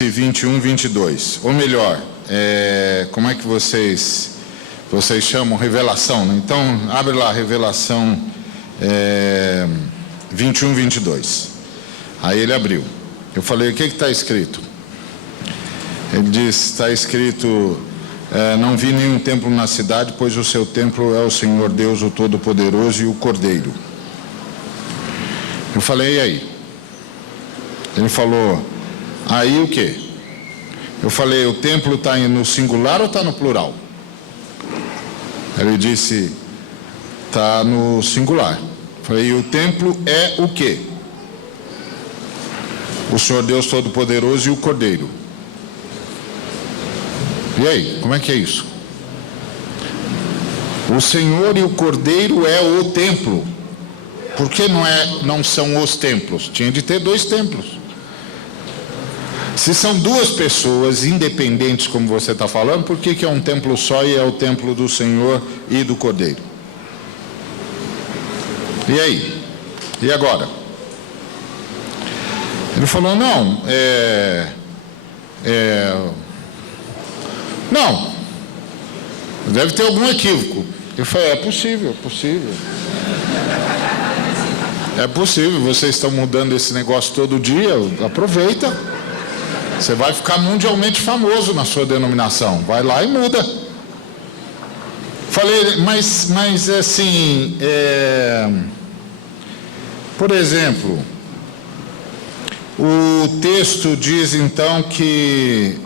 21, 22. Ou melhor, como é que vocês chamam? Revelação, né? Então, abre lá, Revelação 21, 22. Aí ele abriu. Eu falei, o que está escrito? Ele diz, está escrito, não vi nenhum templo na cidade, pois o seu templo é o Senhor Deus, o Todo-Poderoso e o Cordeiro. Eu falei, e aí? Ele falou, aí o quê? Eu falei, o templo está no singular ou está no plural? Ele disse, está no singular. Eu falei, e o templo é o quê? O Senhor Deus Todo-Poderoso e o Cordeiro. E aí, como é que é isso? O Senhor e o Cordeiro é o templo. Por que não são os templos? Tinha de ter dois templos. Se são duas pessoas independentes, como você está falando, por que é um templo só e é o templo do Senhor e do Cordeiro? E aí? E agora? Ele falou, não, não, deve ter algum equívoco. Eu falei, é possível. É possível, vocês estão mudando esse negócio todo dia, aproveita. Você vai ficar mundialmente famoso na sua denominação. Vai lá e muda. Falei, mas assim, por exemplo, o texto diz então que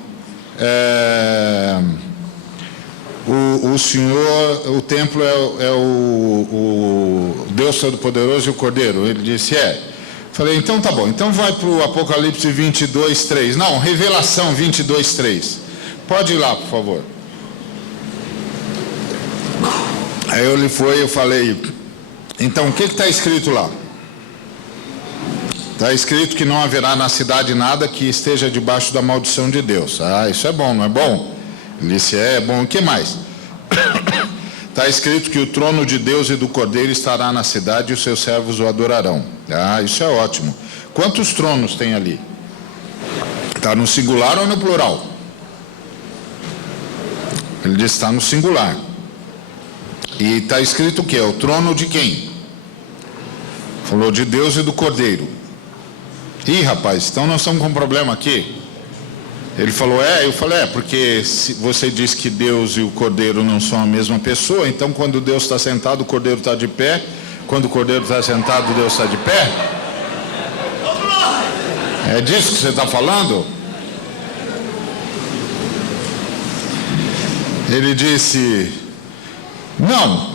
o Senhor, o templo é o Deus Todo-Poderoso e o Cordeiro. Ele disse, Falei, então tá bom, então vai para o Apocalipse 22, 3. Não, Revelação 22, 3. Pode ir lá, por favor. Aí ele foi, eu falei, então o que está escrito lá? Está escrito que não haverá na cidade nada que esteja debaixo da maldição de Deus. Ah, isso é bom, não é bom? Ele disse, é bom, o que mais? Está escrito que o trono de Deus e do Cordeiro estará na cidade e os seus servos o adorarão. Ah, isso é ótimo. Quantos tronos tem ali? Está no singular ou no plural? Ele diz, está no singular. E está escrito o quê? O trono de quem? Falou de Deus e do Cordeiro. Ih, rapaz, então nós estamos com um problema aqui. Ele falou, eu falei, porque se você diz que Deus e o Cordeiro não são a mesma pessoa, então quando Deus está sentado, o Cordeiro está de pé, quando o Cordeiro está sentado, Deus está de pé? É disso que você está falando? Ele disse, não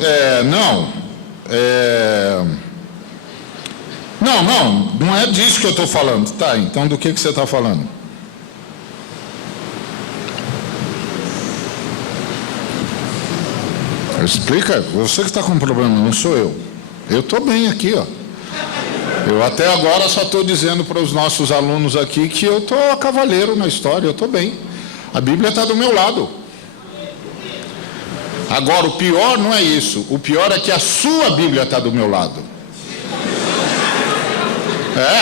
é disso que eu estou falando. Tá, então do que você está falando? Explica, você que está com problema, não sou eu. Eu estou bem aqui, ó. Eu até agora só estou dizendo para os nossos alunos aqui que eu estou cavaleiro na história, eu estou bem. A Bíblia está do meu lado. Agora, o pior não é isso. O pior é que a sua Bíblia está do meu lado.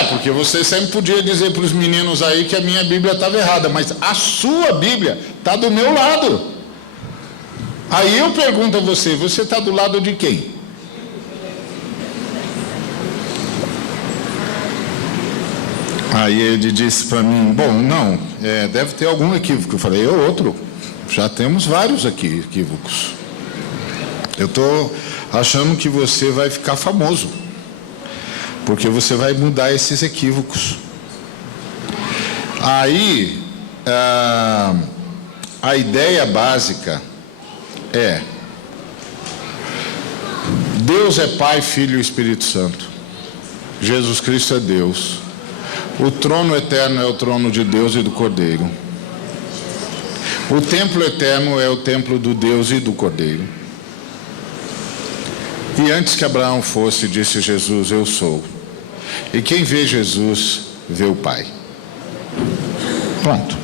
Porque você sempre podia dizer para os meninos aí que a minha Bíblia estava errada, mas a sua Bíblia está do meu lado. Aí eu pergunto a você está do lado de quem? Aí ele disse para mim, bom, não, deve ter algum equívoco. Eu falei, outro, já temos vários aqui equívocos. Eu estou achando que você vai ficar famoso, porque você vai mudar esses equívocos. Aí, a ideia básica Deus é Pai, Filho e Espírito Santo. Jesus Cristo é Deus. O trono eterno é o trono de Deus e do Cordeiro. O templo eterno é o templo do Deus e do Cordeiro. E antes que Abraão fosse, disse Jesus, eu sou. E quem vê Jesus, vê o Pai. Pronto.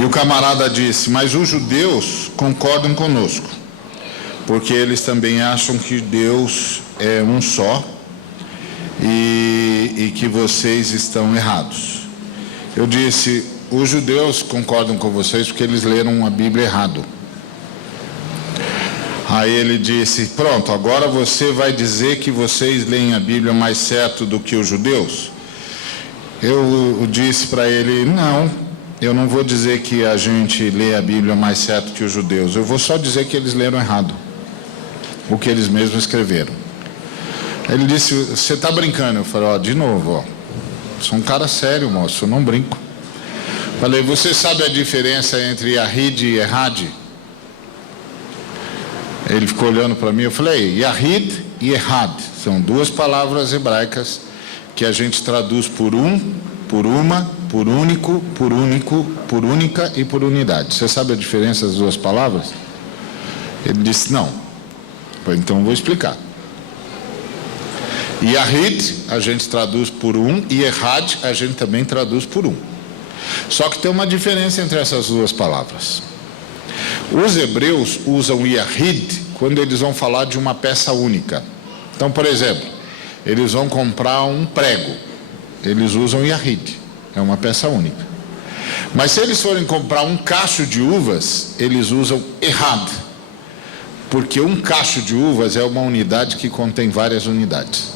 E o camarada disse, mas os judeus concordam conosco, porque eles também acham que Deus é um só, e e que vocês estão errados. Eu disse, os judeus concordam com vocês porque eles leram a Bíblia errado. Aí ele disse, pronto, agora você vai dizer que vocês leem a Bíblia mais certo do que os judeus? Eu disse para ele, não, eu não vou dizer que a gente lê a Bíblia mais certo que os judeus, eu vou só dizer que eles leram errado, o que eles mesmos escreveram. Ele disse, você está brincando? Eu falei, de novo, sou um cara sério, moço, eu não brinco. Falei, você sabe a diferença entre Yahid e Errad? Ele ficou olhando para mim, eu falei, Yahid e Errad são duas palavras hebraicas que a gente traduz por um, por uma, por único, por único, por única e por unidade. Você sabe a diferença das duas palavras? Ele disse, não. Eu falei, então eu vou explicar. Yahid a gente traduz por um e Errad a gente também traduz por um. Só que tem uma diferença entre essas duas palavras. Os hebreus usam Yahid quando eles vão falar de uma peça única. Então, por exemplo, eles vão comprar um prego. Eles usam Yahid, é uma peça única. Mas se eles forem comprar um cacho de uvas, eles usam Errad. Porque um cacho de uvas é uma unidade que contém várias unidades.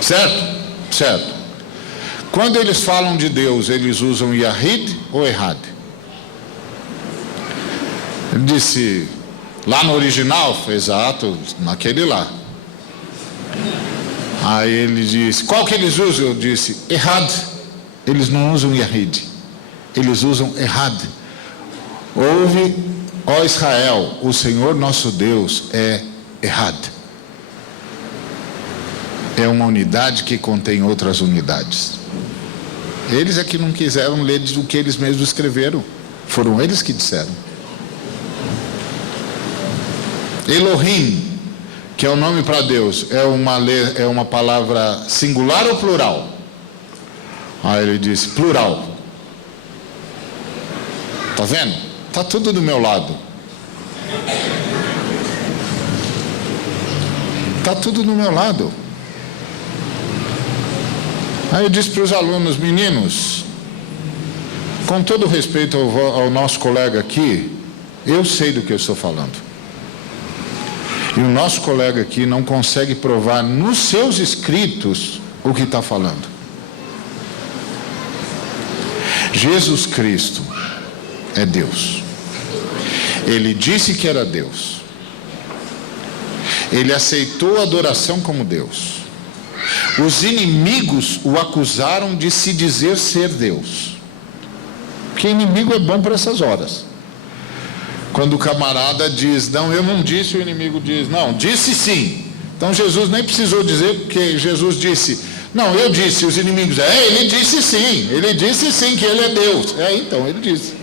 Certo? Certo. Quando eles falam de Deus, eles usam Yahid ou Errad? Ele disse, lá no original? Exato, naquele lá. Aí ele disse, qual que eles usam? Eu disse, Errad. Eles não usam Yahid, eles usam Errad. Ouve, ó Israel, o Senhor nosso Deus é Errad. É uma unidade que contém outras unidades. Eles é que não quiseram ler o que eles mesmos escreveram. Foram eles que disseram. Elohim, que é o nome para Deus, é uma palavra singular ou plural? Aí ele disse, plural. Tá vendo? Tá tudo do meu lado. Tá tudo do meu lado. Aí eu disse para os alunos, meninos, com todo respeito ao nosso colega aqui, eu sei do que eu estou falando. E o nosso colega aqui não consegue provar nos seus escritos o que está falando. Jesus Cristo é Deus. Ele disse que era Deus. Ele aceitou a adoração como Deus. Os inimigos o acusaram de se dizer ser Deus. Porque inimigo é bom para essas horas. Quando o camarada diz, não, eu não disse, o inimigo diz, não, disse sim. Então Jesus nem precisou dizer, porque Jesus disse, não, eu disse, os inimigos, ele disse sim que ele é Deus. Então, ele disse.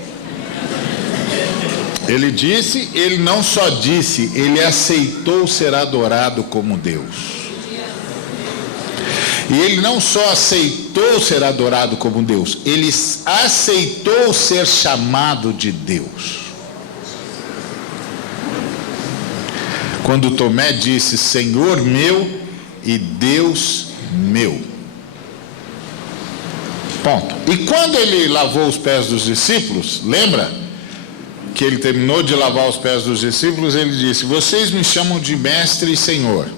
Ele disse, ele não só disse, ele aceitou ser adorado como Deus. E ele não só aceitou ser adorado como Deus, ele aceitou ser chamado de Deus. Quando Tomé disse, Senhor meu e Deus meu. Ponto. E quando ele lavou os pés dos discípulos, lembra que ele terminou de lavar os pés dos discípulos, ele disse, vocês me chamam de mestre e senhor.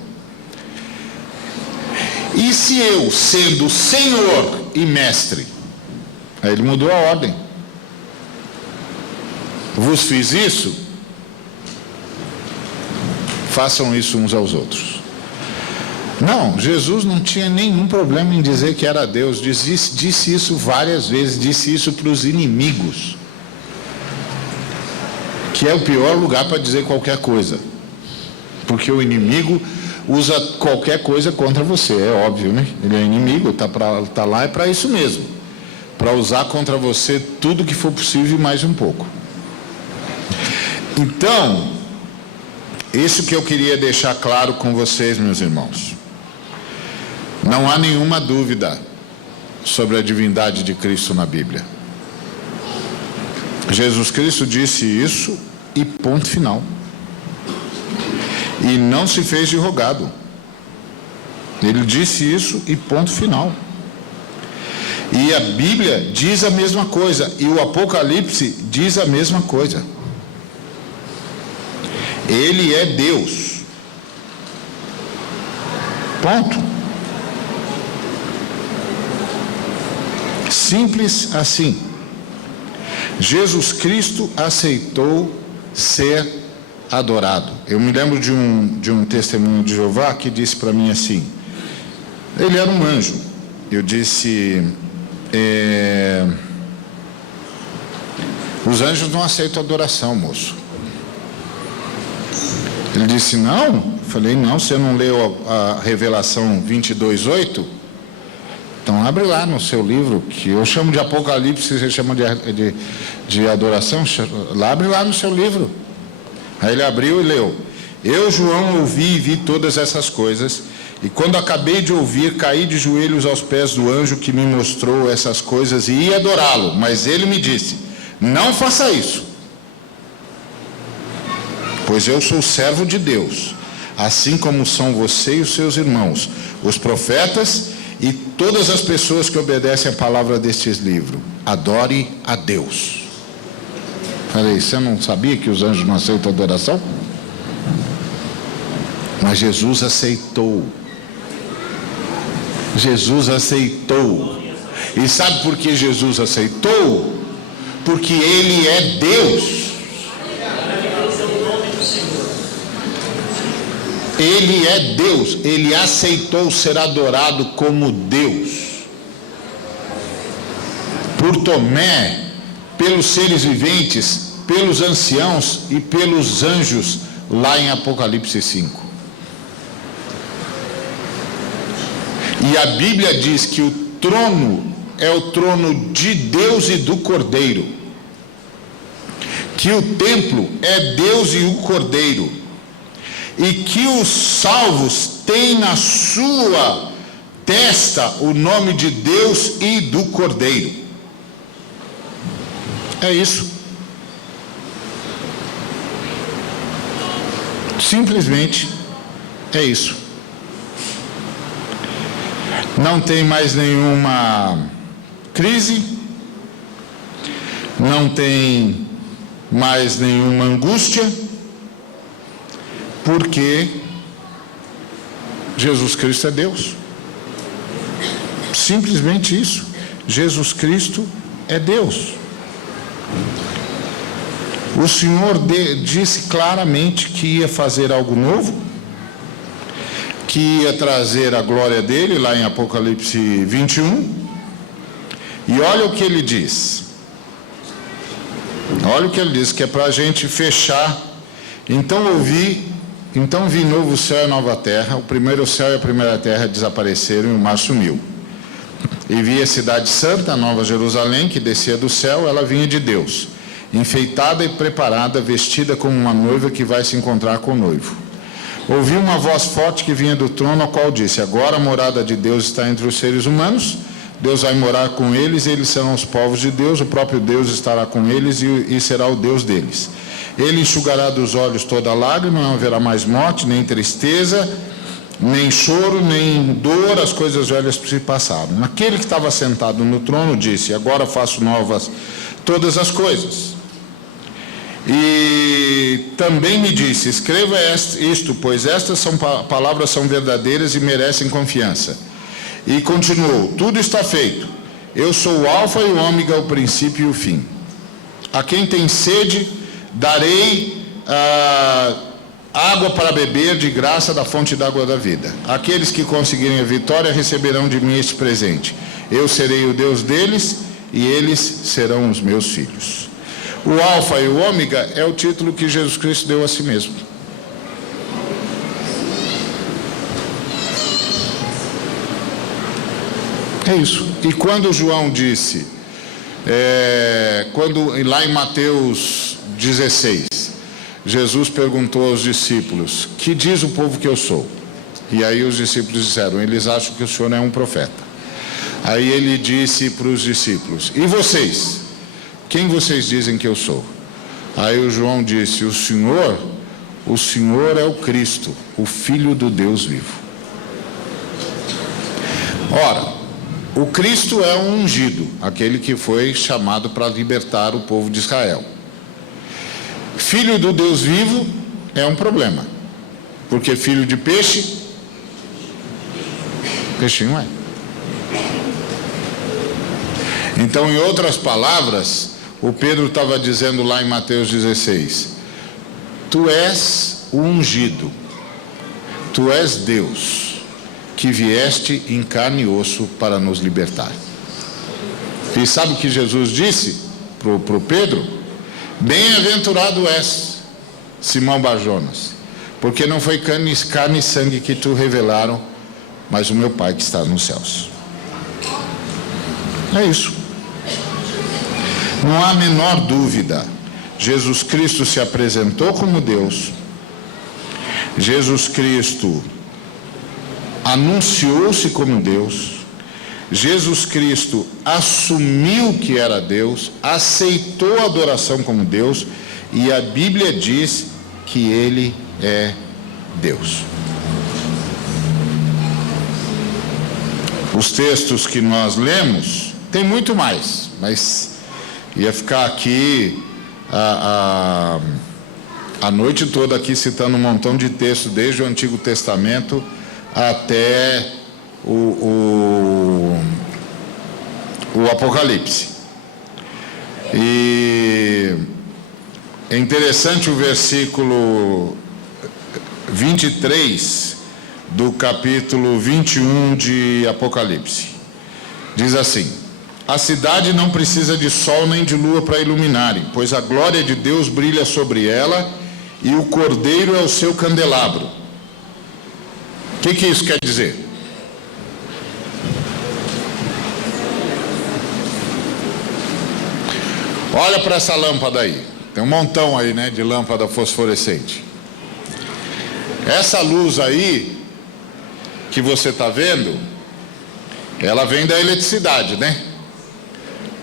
E se eu, sendo senhor e mestre, aí ele mudou a ordem, vos fiz isso, façam isso uns aos outros. Não, Jesus não tinha nenhum problema em dizer que era Deus, disse isso várias vezes, disse isso para os inimigos, que é o pior lugar para dizer qualquer coisa, porque o inimigo usa qualquer coisa contra você, é óbvio, né? Ele é inimigo, tá lá é para isso mesmo, para usar contra você tudo que for possível e mais um pouco. Então, isso que eu queria deixar claro com vocês, meus irmãos. Não há nenhuma dúvida sobre a divindade de Cristo na Bíblia. Jesus Cristo disse isso e ponto final. E não se fez de rogado. Ele disse isso e ponto final. E a Bíblia diz a mesma coisa, e o Apocalipse diz a mesma coisa. Ele é Deus. Ponto. Simples assim. Jesus Cristo aceitou ser adorado. Eu me lembro de um testemunho de Jeová que disse para mim assim, ele era um anjo. Eu disse, os anjos não aceitam adoração, moço. Ele disse, não? Eu falei, não, você não leu a Revelação 22:8? Então abre lá no seu livro, que eu chamo de Apocalipse, você chama de adoração, abre lá no seu livro. Aí ele abriu e leu. Eu, João, ouvi e vi todas essas coisas, e quando acabei de ouvir, caí de joelhos aos pés do anjo que me mostrou essas coisas e ia adorá-lo, mas ele me disse, não faça isso, pois eu sou servo de Deus, assim como são você e os seus irmãos, os profetas e todas as pessoas que obedecem a palavra destes livros. Adore a Deus. Falei, você não sabia que os anjos não aceitam adoração? Mas Jesus aceitou. Jesus aceitou. E sabe por que Jesus aceitou? Porque Ele é Deus. Ele é Deus. Ele aceitou ser adorado como Deus. Por Tomé, pelos seres viventes, pelos anciãos e pelos anjos, lá em Apocalipse 5. E a Bíblia diz que o trono é o trono de Deus e do Cordeiro. Que o templo é Deus e o Cordeiro. E que os salvos têm na sua testa o nome de Deus e do Cordeiro. É isso. Simplesmente é isso. Não tem mais nenhuma crise, não tem mais nenhuma angústia, porque Jesus Cristo é Deus. Simplesmente isso. Jesus Cristo é Deus. O Senhor disse claramente que ia fazer algo novo, que ia trazer a glória dele, lá em Apocalipse 21. E olha o que ele diz. Olha o que ele diz, que é para a gente fechar. Então vi novo céu e nova terra. O primeiro céu e a primeira terra desapareceram e o mar sumiu. E vi a cidade santa, a nova Jerusalém, que descia do céu. Ela vinha de Deus, enfeitada e preparada, vestida como uma noiva que vai se encontrar com o noivo. Ouvi uma voz forte que vinha do trono, a qual disse, agora a morada de Deus está entre os seres humanos, Deus vai morar com eles, e eles serão os povos de Deus, o próprio Deus estará com eles e será o Deus deles. Ele enxugará dos olhos toda lágrima, não haverá mais morte, nem tristeza, nem choro, nem dor, as coisas velhas se passaram. Aquele que estava sentado no trono disse, agora faço novas todas as coisas. E também me disse, escreva isto, pois estas palavras são verdadeiras e merecem confiança. E continuou, tudo está feito. Eu sou o alfa e o ômega, o princípio e o fim. A quem tem sede, darei água para beber de graça da fonte d'água da vida. Aqueles que conseguirem a vitória receberão de mim este presente. Eu serei o Deus deles e eles serão os meus filhos. O alfa e o ômega é o título que Jesus Cristo deu a si mesmo. É isso. E quando João disse, lá em Mateus 16, Jesus perguntou aos discípulos, que diz o povo que eu sou? E aí os discípulos disseram, eles acham que o Senhor é um profeta. Aí ele disse para os discípulos, e vocês? Quem vocês dizem que eu sou? Aí o João disse, o Senhor é o Cristo, o Filho do Deus vivo. Ora, o Cristo é um ungido, aquele que foi chamado para libertar o povo de Israel. Filho do Deus vivo é um problema, porque filho de peixe, peixinho é. Então, em outras palavras, o Pedro estava dizendo lá em Mateus 16, tu és o ungido, tu és Deus, que vieste em carne e osso para nos libertar. E sabe o que Jesus disse para o Pedro? Bem-aventurado és, Simão Barjonas, porque não foi carne e sangue que te revelaram, mas o meu Pai que está nos céus. É isso. Não há a menor dúvida. Jesus Cristo se apresentou como Deus. Jesus Cristo anunciou-se como Deus. Jesus Cristo assumiu que era Deus, aceitou a adoração como Deus, e a Bíblia diz que Ele é Deus. Os textos que nós lemos, tem muito mais, mas ia ficar aqui a noite toda aqui citando um montão de textos, desde o Antigo Testamento até o Apocalipse. E é interessante o versículo 23 do capítulo 21 de Apocalipse. Diz assim: a cidade não precisa de sol nem de lua para iluminarem, pois a glória de Deus brilha sobre ela e o Cordeiro é o seu candelabro. O que isso quer dizer? Olha para essa lâmpada aí. Tem um montão aí, né, de lâmpada fosforescente. Essa luz aí que você está vendo, ela vem da eletricidade, né?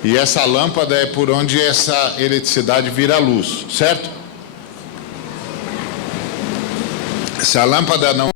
E essa lâmpada é por onde essa eletricidade vira luz, certo? Se a lâmpada não